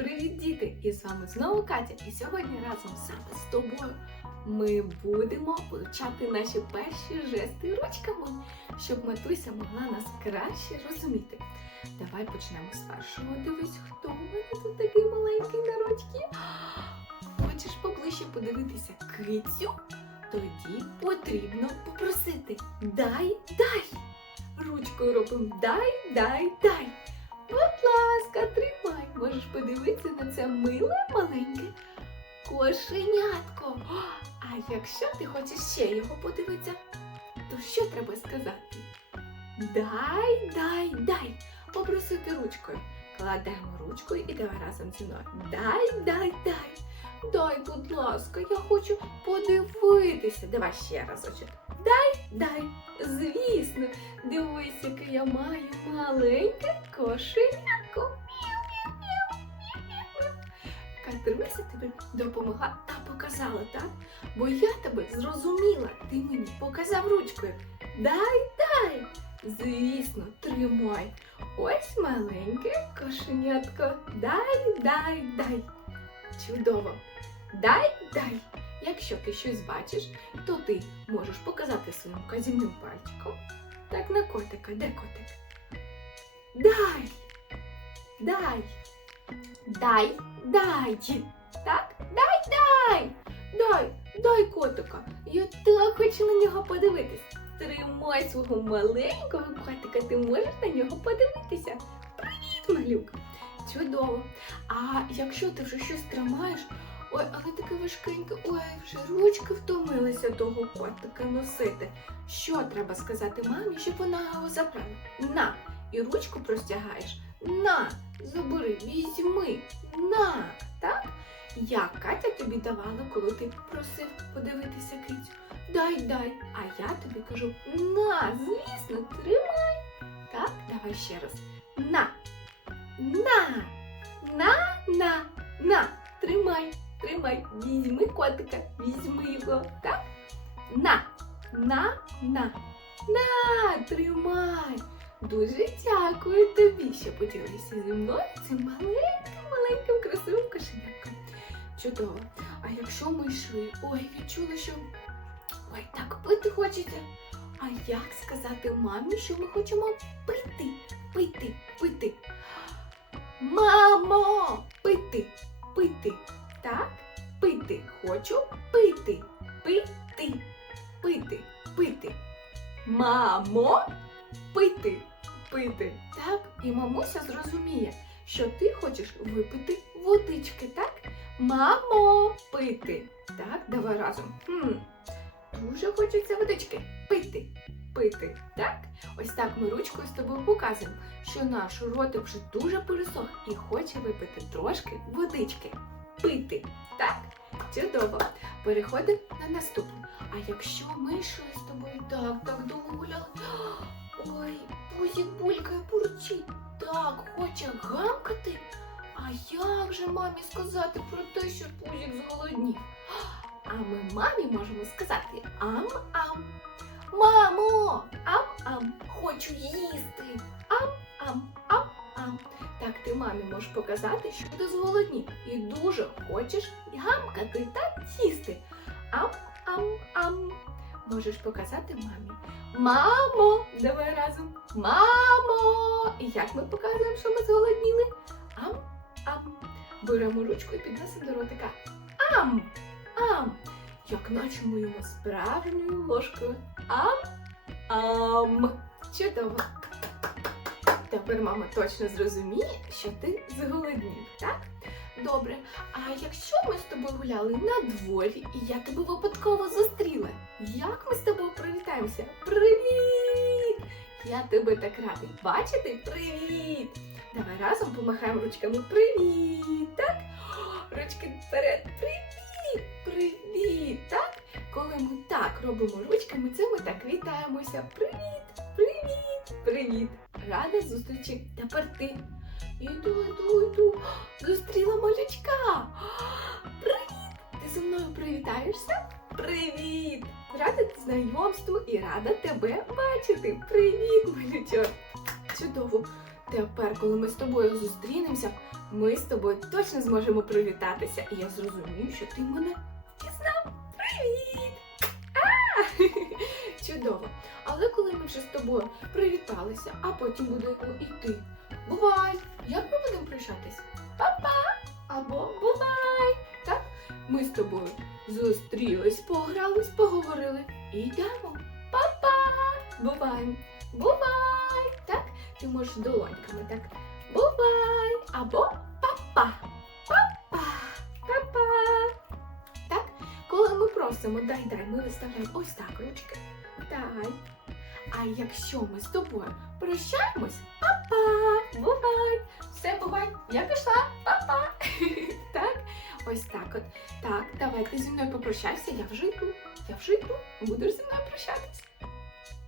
Привіт, діти! І з вами знову Катя. І сьогодні разом саме з тобою ми будемо вивчати наші перші жести ручками, щоб матуся могла нас краще розуміти. Давай почнемо з першого. Дивись, хто у мене тут такий маленький на ручки. Хочеш поближче подивитися кицю? Тоді потрібно попросити дай, дай. Ручкою робимо дай, дай, дай. Будь ласка, тримай. Можеш подивитися на це миле маленьке кошенятко. А якщо ти хочеш ще його подивитися, то що треба сказати? Дай, дай, дай. Попросити ручкою. Кладемо ручкою і давай разом зі мною. Дай, дай, дай. Дай, будь ласка, я хочу подивитися. Давай ще разочок. Дай, дай. Звісно, дивись, яке я маю маленьке кошенятко. Катруся тобі допомогла та показала, так? Бо я тебе зрозуміла, ти мені показав ручкою. Дай, дай. Звісно, тримай. Ось маленьке кошенятко. Дай, дай, дай. Чудово. Дай, дай. Якщо ти щось бачиш, то ти можеш показати своїм казівним пальчиком. Так на котика, де котик? Дай. Дай. Дай, дай. Так? Дай, дай. Дай, дай котика. Я так хочу на нього подивитись. Тримай свого маленького котика, ти можеш на нього подивитися. Привіт, малюк. Чудово. А якщо ти вже щось тримаєш, ой, але таке важкеньке, ой, вже ручки втомилися того котика носити. Що треба сказати мамі, щоб вона його забрала? На, і ручку простягаєш. На, забери, візьми, на, так? Я Катя тобі давала, коли ти просив подивитися кицю. Дай, дай. А я тобі кажу на, звісно, тримай. Так, давай ще раз. На. На. На, на, на. Тримай, тримай. Візьми котика, візьми його. Так? На. На, на. На, тримай. Дуже дякую тобі, що поділився зі мною цим маленьким, маленьким красивим кошенятком. Чудово. А якщо ми йшли, ой, відчули, що ой, так пити хочеться. А як сказати мамі, що ми хочемо пити, пити, пити? Мамо, пити, пити. Так? Пити. Хочу пити, пити, пити, пити. Мамо, пити, пити. Так? І мамуся зрозуміє, що ти хочеш випити водички, так? Мамо, пити. Так, давай разом. Хм. Дуже хочеться водички. Пити, пити. Так? Ось так ми ручкою з тобою показуємо, що наш ротик вже дуже пересох і хоче випити трошки водички. Пити. Так? Чудово. Переходимо на наступне. А якщо ми йшли з тобою так, так довго гуляли. Ой, пузік булькає бурчить. Так, хоче гамкати. А як же мамі сказати про те, що пузік зголоднів? А ми мамі можемо сказати ам-ам. Мамо, ам-ам, хочу їсти. Ам-ам, ам-ам. Так ти мамі можеш показати, що ти зголоднів і дуже хочеш гамкати та їсти. Ам-ам-ам. Можеш показати мамі. Мамо, давай разом. Мамо! І як ми показуємо, що ми зголодніли? Ам-ам. Беремо ручку і підносимо до ротика. Ам! Ам! Як наче справжньою ложкою. Ам-ам. Чудово. Тепер мама точно зрозуміє, що ти зголоднів, так? Добре, а якщо ми з тобою гуляли на дворі, і я тебе випадково зустріла, як ми з тобою привітаємося? Привіт! Я тебе так радий бачити. Привіт! Давай разом помахаємо ручками. Привіт! Так? Ручки вперед. Привіт! Привіт! Так? Коли ми так робимо ручками, це ми так вітаємося. Привіт! Привіт! Привіт! Рада зустрічі! Тепер ти. Іду, іду, іду. Зустріла малючка. Привіт! Ти зі мною привітаєшся? Привіт! Рада знайомству і рада тебе бачити. Привіт, малючок! Чудово! Тепер, коли ми з тобою зустрінемося, ми з тобою точно зможемо привітатися, і я зрозумію, що ти мене впізнав. Привіт! А! Чудово! Але коли ми вже з тобою привіталися, а потім будемо йти. Бувай! Як ми будемо прощатись? Па-па! Або бувай! Так? Ми з тобою зустрілись, погрались, поговорили і йдемо. Па-па! Бувай! Бувай! Так? Ти можеш долоньками так. Бувай! Або папа. Папа. Папа. Так? Коли ми просимо дай дай, ми виставляємо ось так ручки. Дай. А якщо ми з тобою прощаємось, папа, бувай, все бувай, я пішла, папа. Так, ось так от. Так, давай ти зі мною попрощайся, я вже йду. Я вже йду. Будеш зі мною прощатись.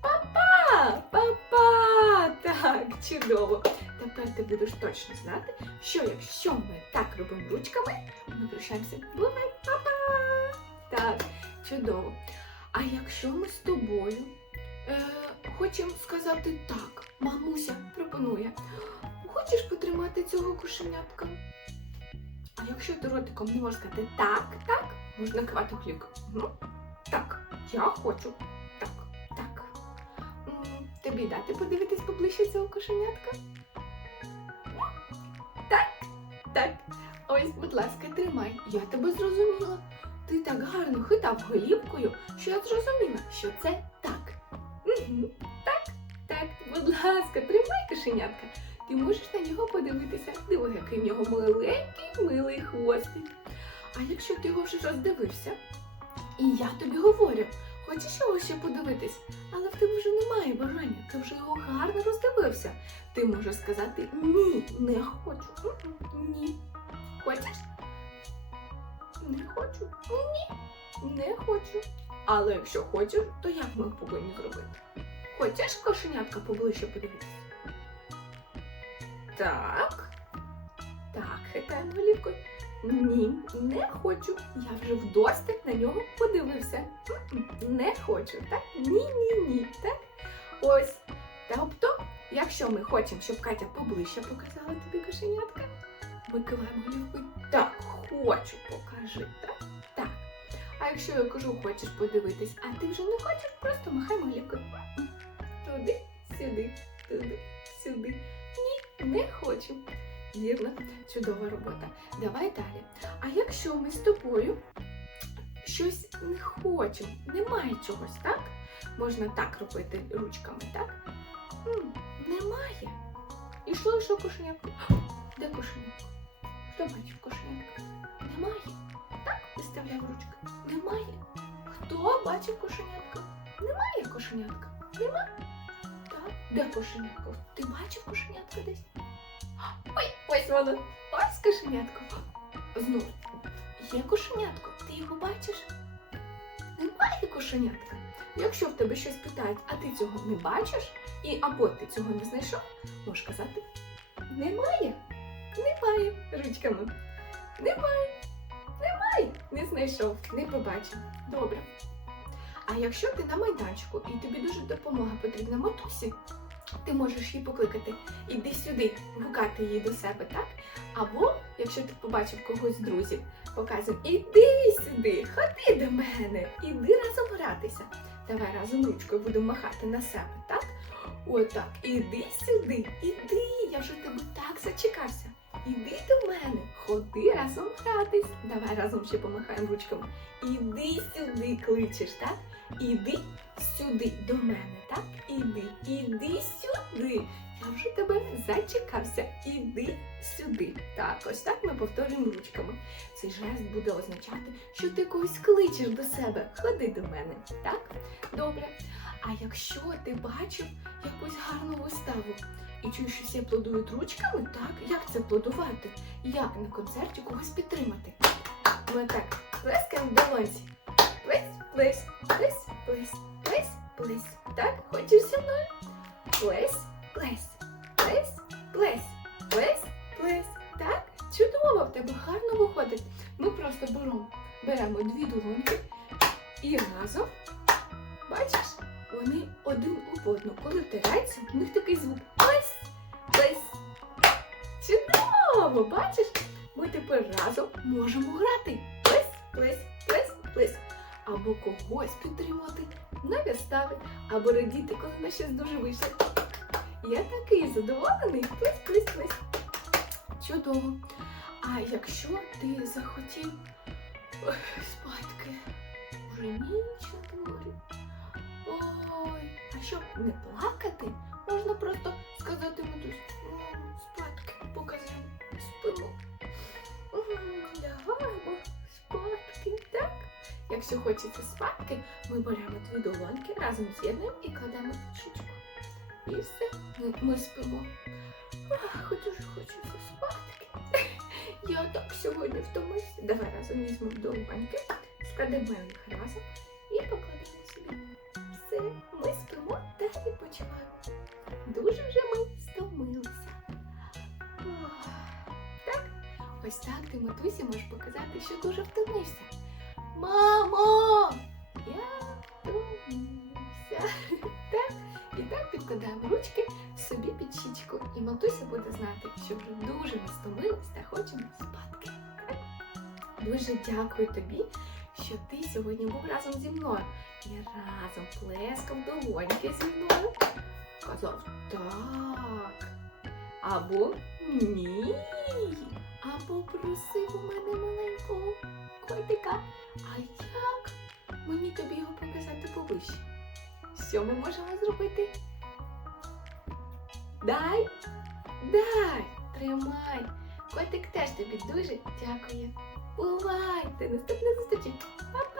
Папа! Папа! Так, чудово. Тепер ти будеш точно знати, що якщо ми так робимо ручками, ми прощаємося. Бувай, папа! Так, чудово. А якщо ми з тобою е, хочемо сказати так, мамуся пропонує, хочеш потримати цього кошенятка? А якщо ти не можеш сказати так, так, можна кивати хліб. Ну, так, я хочу. Так, так. Тобі дати подивитись поближче цього кошенятка? Так, так. Ось, будь ласка, тримай. Я тебе зрозуміла. Ти так гарно хитав голівкою, що я зрозуміла, що це так, будь ласка, тримай кошенятка. Ти можеш на нього подивитися. Диви, який в нього маленький, милий хвостик. А якщо ти його вже роздивився, і я тобі говорю, хочеш його ще подивитись, але в тебе вже немає бажання, ти вже його гарно роздивився. Ти можеш сказати ні, не хочу. Ні. Хочеш? Не хочу. Ні. Не хочу. Але якщо хочеш, то як ми повинні зробити? Хочеш кошенятка поближче подивитися? Так. Так, хитаємо голівкою. Ні, не хочу. Я вже вдосталь на нього подивився. Не хочу, так? Ні, ні, ні. Так? Ось. Тобто, якщо ми хочемо, щоб Катя поближче показала тобі кошенятка, ми киваємо голівкою. Так, хочу, покажи. Так? Так. А якщо я кажу, хочеш подивитись, а ти вже не хочеш, просто махаємо голівкою. Туди, сюди, туди, сюди. Ні, не хочу. Вірно, чудова робота. Давай далі. А якщо ми з тобою щось не хочемо, немає чогось, так? Можна так робити ручками, так? М, немає. І що, що кошенятко? Де кошенятко? Хто бачив кошенятко? Немає. Так, виставляв ручки. Немає. Хто бачив кошенятко? Немає кошенятка. Нема. Де кошенятко? Ти бачив кошенятко десь? Ой, ось воно. Ось кошенятко. Знов. Є кошенятко. Ти його бачиш? Немає кошенятка. Якщо в тебе щось питають, а ти цього не бачиш, і або ти цього не знайшов, можеш казати немає. Немає ручками. Немає. Немає. Не знайшов, не побачив. Добре. А якщо ти на майданчику і тобі дуже допомога потрібна матусі, ти можеш її покликати іди сюди, гукати її до себе, так? Або, якщо ти побачив когось з друзів, показуй іди сюди, ходи до мене, іди разом гратися. Давай разом ручкою будемо махати на себе, так? Отак, іди сюди, іди, я вже тебе так зачекався. Іди до мене, ходи разом гратись. Давай разом ще помахаємо ручками. Іди сюди, кличеш, так? Іди сюди до мене, так? Іди, іди сюди. Я вже тебе зачекався. Іди сюди. Так, ось так ми повторюємо ручками. Цей жест буде означати, що ти когось кличеш до себе. Ходи до мене, так? Добре. А якщо ти бачив якусь гарну виставу і чуєш, що всі аплодують ручками, так? Як це аплодувати? Як на концерті когось підтримати? Ми так плескаємо в долонці. Плесь, плесь, плесь, плесь, плесь, плесь. Так, хочеш зі мною? Плесь, плесь, плесь, плесь, плесь, плесь. Так, чудово, в тебе гарно виходить. Ми просто беремо, беремо дві долоньки і разом, бачиш, вони один об одну. Коли втираються, в них такий звук. Плесь, плесь. Чудово! Бачиш? Ми тепер разом можемо грати. Плес, плес, плес, плес. Або когось підтримати на вистави, або радіти, коли на щось дуже вийшло. Я такий задоволений. Плес, плес, плес. Чудово. А якщо ти захотів спадки, вже ніч на дворі. Ой, а щоб не плакати, можна просто сказати матусь, «М, спадки показав, спимо. Якщо хочеться спадки, ми беремо дві долоньки, разом з'єднуємо і кладемо під щучку. І все, ми, ми спимо. Ах, хоч уже хочеться спадки. Я так сьогодні втомився. Давай разом візьмемо долоньки, складемо їх разом і покладемо собі. Все, ми спимо та відпочиваємо. Дуже вже ми стомилися. Так, ось так ти матусі можеш показати, що дуже втомився. Мамо! Я. Так, і так підкладаємо ручки собі під щічку. І матуся буде знати, що вже дуже ми стомились та хочемо спадки. Дуже дякую тобі, що ти сьогодні був разом зі мною. І разом плескав долоньки зі мною. Казав так. Або ні. Що ми можемо зробити? Дай, дай, тримай. Котик теж тобі дуже дякує. Бувайте, наступне зустрічі. Па-па!